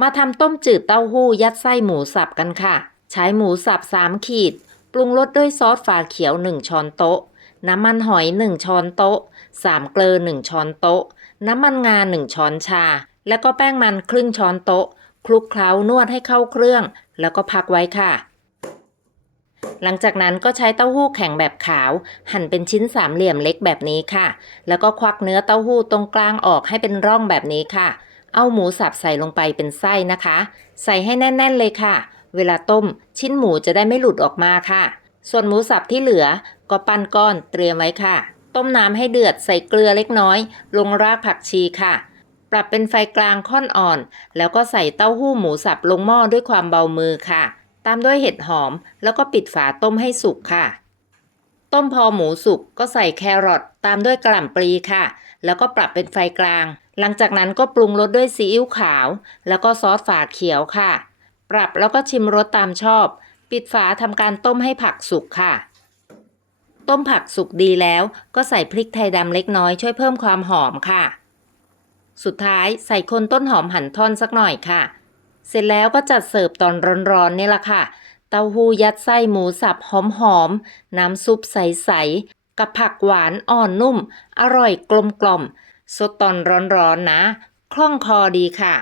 มาทำต้มจืดเต้าหู้ยัดไส้หมูสับกันค่ะ ใช้หมูสับ 3 ขีด ปรุงรสด้วยซอสฝาเขียว 1 ช้อนโต๊ะ น้ำมันหอย 1 ช้อนโต๊ะ 3 เกลือ 1 ช้อนโต๊ะ น้ำมันงา 1 ช้อนชา แล้วก็แป้งมันครึ่งช้อนโต๊ะ คลุกเคล้านวดให้เข้าเครื่อง แล้วก็พักไว้ค่ะ หลังจากนั้นก็ใช้เต้าหู้แข็งแบบขาว หั่นเป็นชิ้นสามเหลี่ยมเล็กแบบนี้ค่ะ แล้วก็ควักเนื้อเต้าหู้ตรงกลางออกให้เป็นร่องแบบนี้ค่ะ เอาหมูสับใส่ลงไปเป็นไส้นะคะ ใส่ให้แน่น ๆเลยค่ะ เวลาต้มชิ้นหมูจะได้ไม่หลุดออกมาค่ะ ส่วนหมูสับที่เหลือก็ปั้นก้อนเตรียมไว้ค่ะ ต้มน้ำให้เดือดใส่เกลือเล็กน้อย ลงรากผักชีค่ะ ปรับเป็นไฟกลางค่อนอ่อน แล้วก็ใส่เต้าหู้หมูสับลงหม้อด้วยความเบามือค่ะ ตามด้วยเห็ดหอม แล้วก็ปิดฝาต้มให้สุกค่ะ ต้มพอหมูสุกก็ใส่แครอทตามด้วยกระหล่ำปลีค่ะ แล้วก็ปรับเป็นไฟกลาง หลังจากนั้นก็ปรุงรสด้วยซีอิ๊วขาว แล้วก็ซอสฝาเขียวค่ะ ปรับแล้วก็ชิมรสตามชอบ ปิดฝาทำการต้มให้ผักสุกค่ะ ต้มผักสุกดีแล้ว ก็ใส่พริกไทยดำเล็กน้อยช่วยเพิ่มความหอมค่ะ สุดท้ายใส่คนต้นหอมหั่นท่อนสักหน่อยค่ะ เสร็จแล้วก็จัดเสิร์ฟตอนร้อนๆนี่แหละค่ะ เต้าหู้ยัดไส้หมูสับหอมๆ น้ำซุปใสๆ กับผักหวานอ่อนนุ่ม อร่อยกลมกล่อมสดตอนร้อนๆนะคล่องคอดีค่ะ